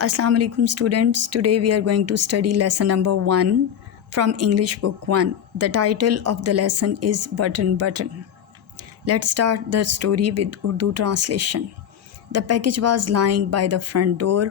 Assalamu alaikum students. Today we are going to study lesson number 1 from English book 1. The title of the lesson is Button Button. Let's start the story with Urdu translation. The package was lying by the front door.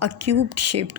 A cubed shaped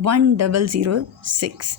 1006.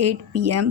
8 PM,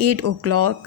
8 o'clock,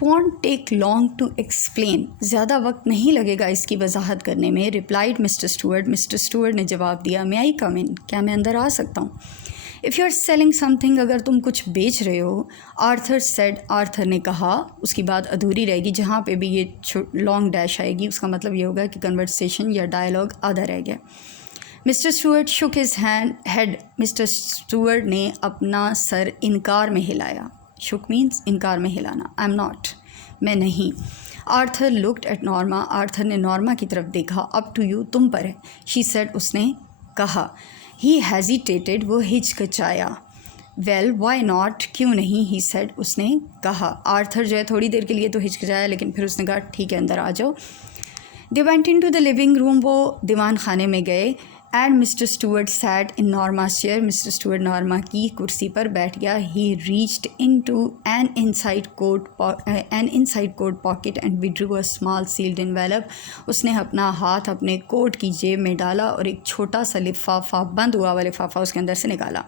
won't take long to explain, زیادہ وقت نہیں لگے گا اس کی وضاحت کرنے میں، replied Mr Stuart. Mr Stuart نے جواب دیا، مے آئی کم ان، کیا میں اندر آ سکتا ہوں؟ If you are selling something, اگر تم کچھ بیچ رہے ہو. آرتھر سیڈ، آرتھر نے کہا. اس کی بات ادھوری رہے گی، جہاں پہ بھی یہ لانگ ڈیش آئے گی اس کا مطلب یہ ہوگا کہ کنورسیشن یا ڈائلاگ آدھا رہ گیا. مسٹر اسٹوارٹ شک ہز ہیڈ، مسٹر اسٹوارٹ نے اپنا سر انکار میں ہلایا. شک مینس انکار میں ہلانا. آئی ایم ناٹ، میں نہیں. Arthur looked at Norma, Arthur نے نارما کی طرف دیکھا. اپ ٹو یو، تم پر ہے. شی سیڈ، اس نے کہا. ہی ہیزیٹیٹڈ، وہ ہچکچایا. ویل وائی ناٹ، کیوں نہیں. ہی سیڈ، اس نے کہا. آرتھر جو ہے تھوڑی دیر کے لیے تو ہچکچایا، لیکن پھر اس نے کہا ٹھیک ہے اندر آ جاؤ. They went in to the living room, وہ دیوان خانے میں گئے. And Mr Stuart sat in Norma's chair, Mr Stuart Norma کی کرسی پر بیٹھ گیا. He reached into an inside coat pocket and withdrew a small sealed envelope. اس نے اپنا ہاتھ اپنے کوٹ کی جیب میں ڈالا اور ایک چھوٹا سا لفافہ، بند ہوا ہوا لفافہ اس کے اندر سے نکالا.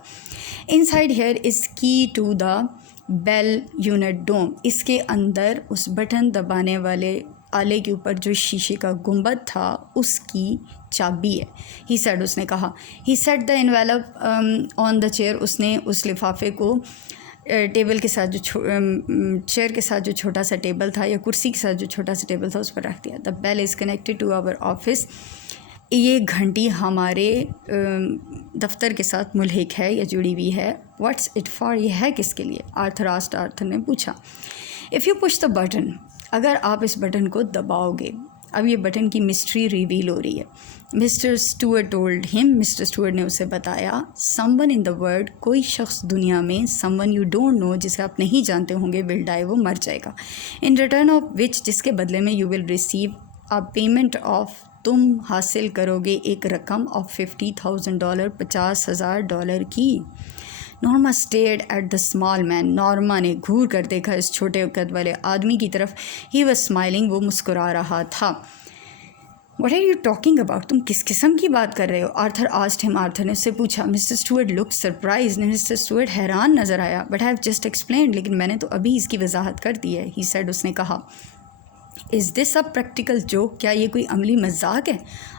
انسائڈ ہیئر از کی ٹو دا بیل یونٹ ڈوم، اس کے اندر اس بٹن دبانے والے آلے کے اوپر جو شیشے کا گنبد تھا اس کی چابی ہے. ہی سیڈ، اس نے کہا. He set the envelope on the chair, اس نے اس لفافے کو ٹیبل کے ساتھ چیئر کے ساتھ جو چھوٹا سا ٹیبل تھا یا کرسی کے ساتھ جو چھوٹا سا ٹیبل تھا اس پر رکھ دیا. The bell is connected to our office, یہ گھنٹی ہمارے دفتر کے ساتھ ملحق ہے یا جڑی ہوئی ہے. واٹس اٹ فار، یہ ہے کس کے لیے؟ آرتھر نے پوچھا. If you push the button, اگر آپ اس بٹن کو دباؤ گے. اب یہ بٹن کی مسٹری ریویل ہو رہی ہے. Mr Stuart told him, Mr Stuart نے اسے بتایا. Some one in the world, کوئی شخص دنیا میں، someone you don't know, جسے آپ نہیں جانتے ہوں گے، ول ڈائی، وہ مر جائے گا. ان ریٹرن آف وچ، جس کے بدلے میں، you will receive a payment of, تم حاصل کرو گے ایک رقم آف $50,000، $50,000 کی. Norma stared at the small man, Norma نے گھور کر دیکھا اس چھوٹے قد والے آدمی کی طرف. ہی واز اسمائلنگ، وہ مسکرا رہا تھا. What are you talking about, تم کس قسم کی بات کر رہے ہو؟ آرتھر آسکڈ ہم، آرتھر نے اس سے پوچھا. Mr Stuart looked surprise, Mr Stuart حیران نظر آیا. But I have just explained, لیکن میں نے تو ابھی اس کی وضاحت کر دی ہے. ہی سیڈ، اس نے کہا. از دس اے پریکٹیکل جوک، کیا یہ کوئی عملی مذاق ہے؟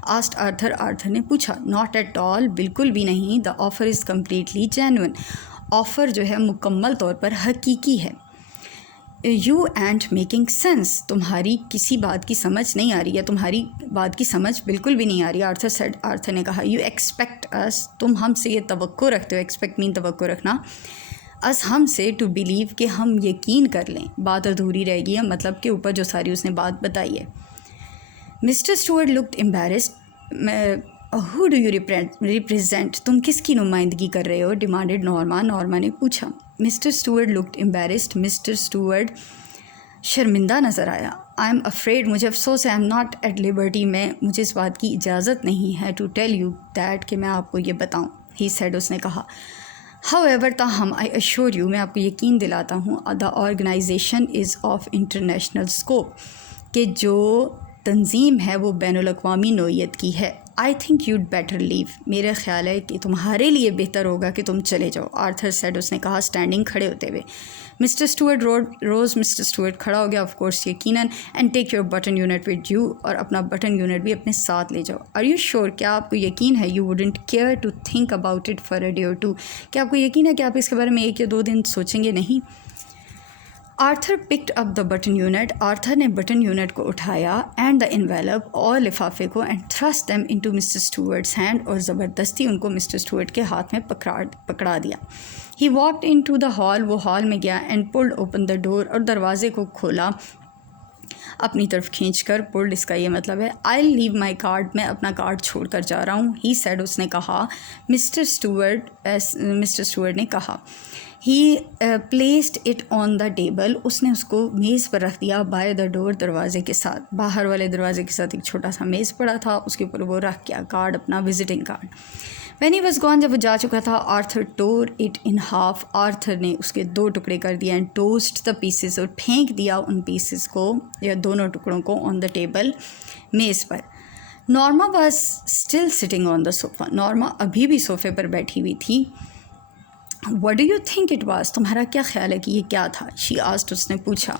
آسکڈ آرتھر، آرتھر نے پوچھا. ناٹ ایٹ آل، بالکل بھی نہیں. The offer is completely genuine, offer جو ہے مکمل طور پر حقیقی ہے. یو اینڈ میکنگ سینس، تمہاری کسی بات کی سمجھ نہیں آ رہی، یا تمہاری بات کی سمجھ بالکل بھی نہیں آ رہی. آرتھر سیڈ، آرتھر نے کہا. یو ایکسپیکٹ اس، تم ہم سے یہ توقع رکھتے ہو، ایکسپیکٹ مین توقع رکھنا، اس ہم سے، ٹو بلیو کہ ہم یقین کر لیں. بات ادھوری رہ گئی ہے، مطلب کے اوپر جو ساری اس نے بات بتائی ہے. Mr Stuart looked embarrassed. Who do you represent, تم کس کی نمائندگی کر رہے ہو؟ ڈیمانڈڈ نارما، نارما نے پوچھا. Mr Stuart looked embarrassed, Mr Stuart شرمندہ نظر آیا. آئی ایم افریڈ، مجھے افسوس ہے. I am not at liberty, مجھے اس بات کی اجازت نہیں ہے. ٹو ٹیل یو دیٹ، کہ میں آپ کو یہ بتاؤں. ہی سیڈ، اس نے کہا. ہاؤ ایور، تاہم، آئی ایشور یو، میں آپ کو یقین دلاتا ہوں، the organisation is of international scope, کہ جو تنظیم ہے وہ بین الاقوامی نوعیت کی ہے. آئی تھنک یوڈ بیٹر لیو، میرا خیال ہے کہ تمہارے لیے بہتر ہوگا کہ تم چلے جاؤ. آرتھر سیڈ، اس نے کہا، اسٹینڈنگ، کھڑے ہوتے ہوئے. مسٹر اسٹوارٹ روز، مسٹر اسٹوارٹ کھڑا ہو گیا. آف کورس، یقیناً. And take your button unit with you, اور اپنا بٹن یونٹ بھی اپنے ساتھ لے جاؤ. آر یو شیور، کیا آپ کو یقین ہے؟ You wouldn't care to think about it for a day or two, کیا آپ کو یقین ہے کہ آپ اس کے بارے میں 1 یا 2 دن سوچیں گے نہیں؟ Arthur picked up the button unit, Arthur نے بٹن یونٹ کو اٹھایا. اینڈ دا انویلپ، اور لفافے کو. And thrust them into Mr Stuart's hand, اور زبردستی ان کو مسٹر اسٹوارٹ کے ہاتھ میں پکڑا دیا. He walked into to hall ہال، وہ ہال میں گیا. And pulled open the door, اور دروازے کو کھولا اپنی طرف کھینچ کر. پلڈ، اس کا یہ مطلب ہے آئی لیو مائی کارڈ، میں اپنا کارڈ چھوڑ کر جا رہا ہوں. ہی سیڈ، اس نے کہا. مسٹر اسٹوارٹ نے کہا. He placed it on the table, اس نے اس کو میز پر رکھ دیا. بائی دا ڈور، دروازے کے ساتھ، باہر والے دروازے کے ساتھ ایک چھوٹا سا میز پڑا تھا، اس کے اوپر وہ رکھ گیا کارڈ، اپنا visiting card. When he was gone, جب وہ جا چکا تھا. Arthur tore it in half, Arthur نے اس کے 2 ٹکڑے کر دیا. اینڈ ٹوسٹ دا پیسز، اور پھینک دیا ان پیسز کو یا دونوں ٹکڑوں کو آن دا ٹیبل، میز پر. Norma was still sitting on the sofa, Norma ابھی بھی صوفے پر بیٹھی ہوئی تھی. What do you think it was, تمہارا کیا خیال ہے کہ یہ کیا تھا؟ شی آسکڈ، اس نے پوچھا.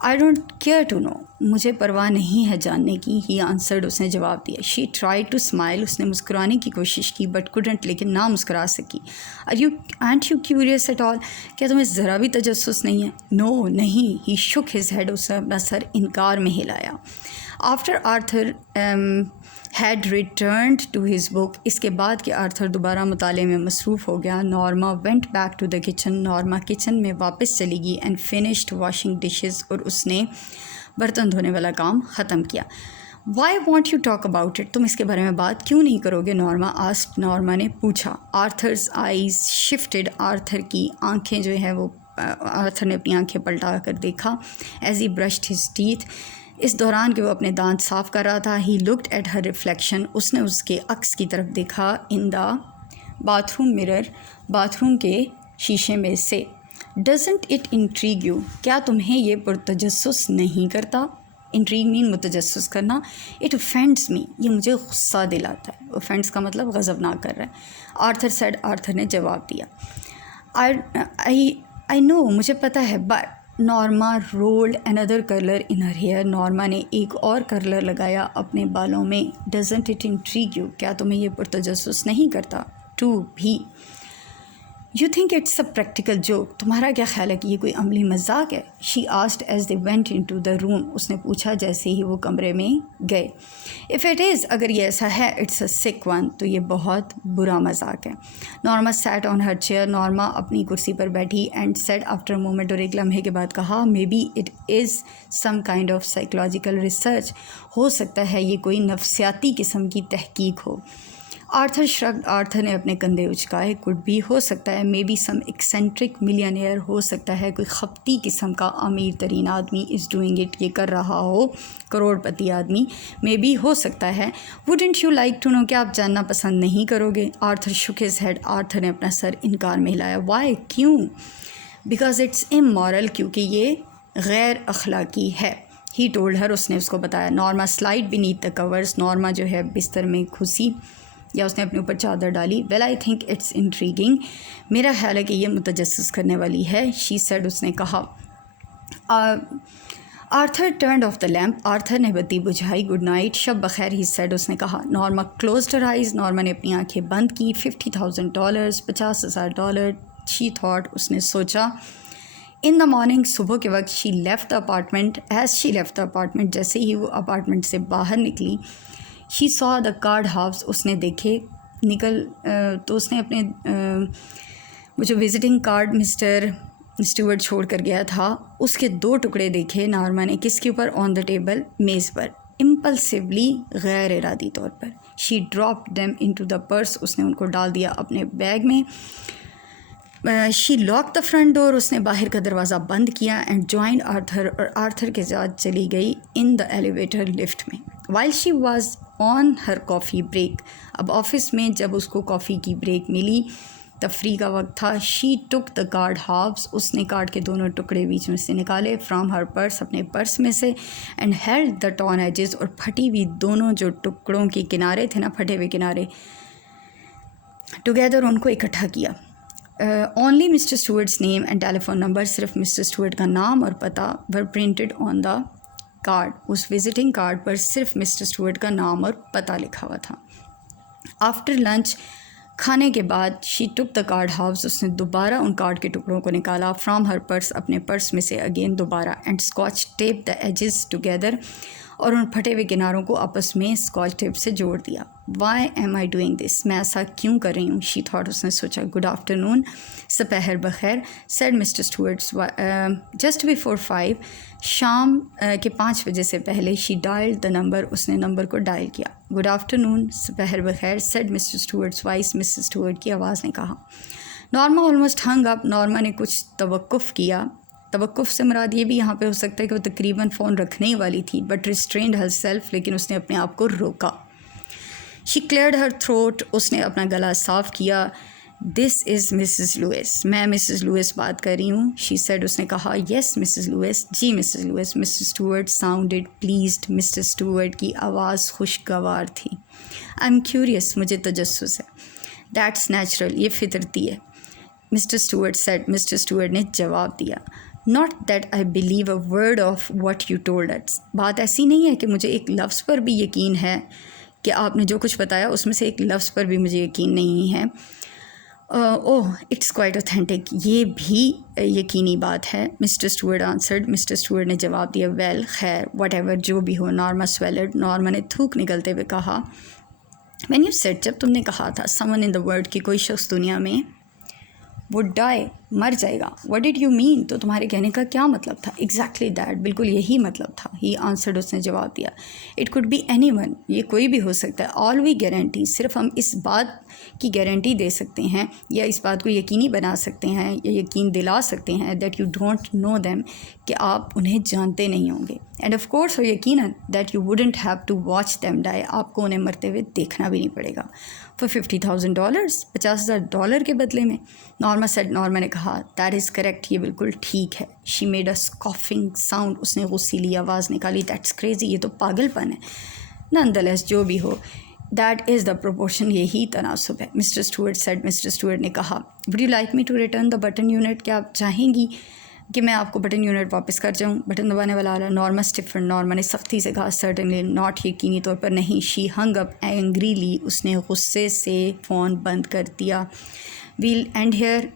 I don't care to know, مجھے پرواہ نہیں ہے جاننے کی، ہی آنسرڈ، اس نے جواب دیا. شی ٹرائی ٹو اسمائل، اس نے مسکرانے کی کوشش کی بٹ کوڈنٹ، لیکن نہ مسکرا سکی. اینٹ یو کیوریس ایٹ آل، کیا تمہیں ذرا بھی تجسس نہیں ہے؟ نو نہیں. ہی شک ہز ہیڈ، اس نے اپنا سر انکار میں ہلایا. After Arthur had returned to his book, اس کے بعد کہ آرتھر دوبارہ مطالعے میں مصروف ہو گیا، Norma went back to the kitchen, Norma kitchen میں واپس چلی گئی اینڈ فنشڈ واشنگ ڈشز، اور اس نے برتن دھونے والا کام ختم کیا. Why want you talk about it, تم اس کے بارے میں بات کیوں نہیں کرو گے؟ نارما آسکڈ، نارما نے پوچھا. آرتھرز آئیز شفٹڈ، آرتھر کی آنکھیں جو ہے وہ، آرتھر نے اپنی آنکھیں پلٹا کر دیکھا. As he brushed his teeth, اس دوران کہ وہ اپنے دانت صاف کر رہا تھا. He looked at her reflection, اس نے اس کے عکس کی طرف دیکھا. In the bathroom mirror, bathroom کے شیشے میں سے. ڈزنٹ اٹ انٹریگ یو، کیا تمہیں یہ پرتجسس نہیں کرتا؟ انٹریگ مین متجسس کرنا. اٹ افینڈس می، یہ مجھے غصہ دلاتا ہے. افینڈس کا مطلب غضبناک کر رہا ہے. آرتھر سیڈ، آرتھر نے جواب دیا. آئی نو، مجھے پتہ ہے. But Norma rolled another curler in her hair, Norma نے ایک اور کرلر لگایا اپنے بالوں میں. ڈزنٹ اٹ انٹریگ یو، کیا تمہیں یہ پرتجسس نہیں کرتا؟ ٹو بھی. You think it's a practical joke, تمہارا کیا خیال ہے کہ یہ کوئی عملی مذاق ہے؟ She asked as they went in to the room, اس نے پوچھا جیسے ہی وہ کمرے میں گئے. اف اٹ از، اگر یہ ایسا ہے، اٹس اے سک ون، تو یہ بہت برا مذاق ہے. Norma sat on her chair, Norma اپنی کرسی پر بیٹھی. And said after a moment, اور ایک لمحے کے بعد کہا، maybe it is some kind of psychological research, ہو سکتا ہے یہ کوئی نفسیاتی قسم کی تحقیق ہو. آرتھر شرگڈ، آرتھر نے اپنے کندھے اچکائے. کوڈ بھی، ہو سکتا ہے. Maybe some eccentric millionaire, ہو سکتا ہے کوئی خپتی قسم کا امیر ترین آدمی از ڈوئنگ اٹ، یہ کر رہا ہو، کروڑ پتی آدمی. مے بی، ہو سکتا ہے. Wouldn't you like to know, کیا آپ جاننا پسند نہیں کرو گے؟ آرتھر شک ہز ہیڈ، آرتھر نے اپنا سر انکار میں ہلایا. وائی، کیوں؟ بیکاز اٹس امورل، کیونکہ یہ غیر اخلاقی ہے. ہی ٹولڈ ہر، اس نے اس کو بتایا. نارما سلائڈ بینیتھ دا کورز، نارما جو ہے بستر میں گھسی یا اس نے اپنے اوپر چادر ڈالی. Well I think it's intriguing, میرا خیال ہے کہ یہ متجسس کرنے والی ہے. شی سیڈ، اس نے کہا. Arthur turned off the lamp, Arthur نے بتی بجھائی. گڈ نائٹ، شب بخیر، ہی سیڈ، اس نے کہا. Norma closed her eyes, Norma نے اپنی آنکھیں بند کی. $50,000، $50,000. شی تھاٹ، اس نے سوچا. ان دا مارننگ، صبح کے وقت. She left the apartment, as she left the apartment, جیسے ہی وہ اپارٹمنٹ سے باہر نکلی. شی سا دا کارڈ ہاؤس، اس نے دیکھے. تو اس نے اپنے وہ جو وزٹنگ کارڈ مسٹر اسٹیورٹ چھوڑ کر گیا تھا، اس کے 2 ٹکڑے دیکھے. نارما نے کس کے اوپر؟ آن دا ٹیبل، میز پر. امپلسولی، غیر ارادی طور پر. She drop them in to the purse, اس نے ان کو ڈال دیا اپنے بیگ میں. شی لاک دا فرنٹ ڈور، اس نے باہر کا دروازہ بند کیا. اینڈ جوائنڈ آرتھر، اور آرتھر کے ساتھ چلی گئی ان دا ایلیویٹر، لفٹ میں. While she was on Hare coffee break, اب آفس میں جب اس کو کافی کی بریک ملی، تفریح کا وقت تھا. شی ٹک دا کارڈ ہاف، اس نے کارڈ کے 2 ٹکڑے بیچ میں سے نکالے. فرام ہر پرس، اپنے پرس میں سے. And held the torn edges, اور پھٹی ہوئی دونوں جو ٹکڑوں کے کنارے تھے نا، پھٹے ہوئے کنارے، ٹوگیدر ان کو اکٹھا کیا. Only Mr Stuart's name and telephone number, صرف مسٹر اسٹوارٹ کا نام اور پتہ were printed on the card, اس وزٹنگ کارڈ پر صرف مسٹر اسٹوارٹ کا نام اور پتہ لکھا ہوا تھا. آفٹر لنچ، کھانے کے بعد. شی ٹک دا کارڈ ہاؤس، اس نے دوبارہ ان کارڈ کے ٹکڑوں کو نکالا. فرام ہر پرس، اپنے پرس میں سے اگین دوبارہ. And scotch tape the edges together, اور ان پھٹے ہوئے کناروں کو آپس میں اسکاچ ٹیپ سے جوڑ دیا. Why am I doing this, میں ایسا کیوں کر رہی ہوں؟ شی تھاٹ، اس نے سوچا. گڈ آفٹر نون، سپہر بخیر. سیڈ مسٹر اسٹوارٹس جسٹ بیفور 5، شام کے 5 بجے سے پہلے. شی ڈائلڈ دا نمبر، اس نے نمبر کو ڈائل کیا. گڈ آفٹر نون، سپہر بخیر. Said Mr Stuart's voice, Mr Stuart کی آواز نے کہا. Norma almost hung up, Norma نے کچھ توقف کیا. توقف سے مراد یہ بھی یہاں پہ ہو سکتا ہے کہ وہ تقریباً فون رکھنے ہی والی تھی. بٹ ریسٹرینڈ ہر سیلف، لیکن اس نے اپنے آپ کو روکا. شی کلیئرڈ ہر تھروٹ، اس نے اپنا گلا صاف کیا. دس از مسز لوئس، میں مسز لوئس بات کر رہی ہوں. شی سیڈ، اس نے کہا. یس مسز لوئس، جی Mrs Lewis. Mr Stuart sounded pleased, Mr Stuart کی آواز خوشگوار تھی. آئی ایم کیوریس، مجھے تجسس ہے. دیٹس نیچرل، یہ فطرتی ہے. Mr Stuart said, Mr Stuart نے جواب دیا. Not that I believe a word of what you told its. بات ایسی نہیں ہے کہ مجھے ایک لفظ پر بھی یقین ہے کہ آپ نے جو کچھ بتایا اس میں سے ایک لفظ پر بھی مجھے یقین نہیں ہے. Oh it's quite authentic. یہ بھی یقینی بات ہے. Mr Stuart answered. Mr Stuart نے جواب دیا ویل خیر واٹ ایور جو بھی ہو. نارما سویلڈ. نارما نے تھوک نکلتے ہوئے کہا وین یو سیٹ جب تم نے کہا تھا سمن ان دا ورلڈ کہ کوئی شخص دنیا میں وڈ ڈائی مر جائے گا. What did you mean? تو تمہارے کہنے کا کیا مطلب تھا؟ Exactly that. بالکل یہی مطلب تھا. ہی آنسرڈ. اس نے جواب دیا it could be anyone. یہ کوئی بھی ہو سکتا ہے. All we guarantee. صرف ہم اس بات کی گارنٹی دے سکتے ہیں یا اس بات کو یقینی بنا سکتے ہیں یا یقین دلا سکتے ہیں that you don't know them کہ آپ انہیں جانتے نہیں ہوں گے. اینڈ آف کورس اور یقیناً that you wouldn't have to watch them die. آپ کو انہیں مرتے ہوئے دیکھنا بھی نہیں پڑے گا. فار $50,000 $50,000 کے بدلے میں. Norma sad. نارما نے کہا دیٹ از کریکٹ. یہ بالکل ٹھیک ہے. She made a اسکافنگ sound. اس نے غصیلی آواز نکالی. That's crazy. یہ تو پاگل پن ہے. نان دا لیس جو بھی ہو دیٹ از دا پروپورشن. یہی تناسب ہے. Mr Stuart said. Mr Stuart نے کہا would you like me to return the button unit. کیا آپ چاہیں گی کہ میں آپ کو بٹن یونٹ واپس کر جاؤں؟ بٹن دبانے والا آ رہا. Norma Stephen. نارما نے سختی سے کہا سرٹنلی ناٹ. یقینی طور پر نہیں. شی ہنگ اپ اینگریلی. اس نے غصے سے فون بند کر دیا. We'll end here.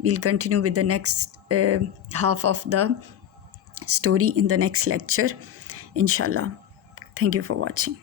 We'll continue with the next half of the story in the next lecture انشاء اللہ. Thank you for watching.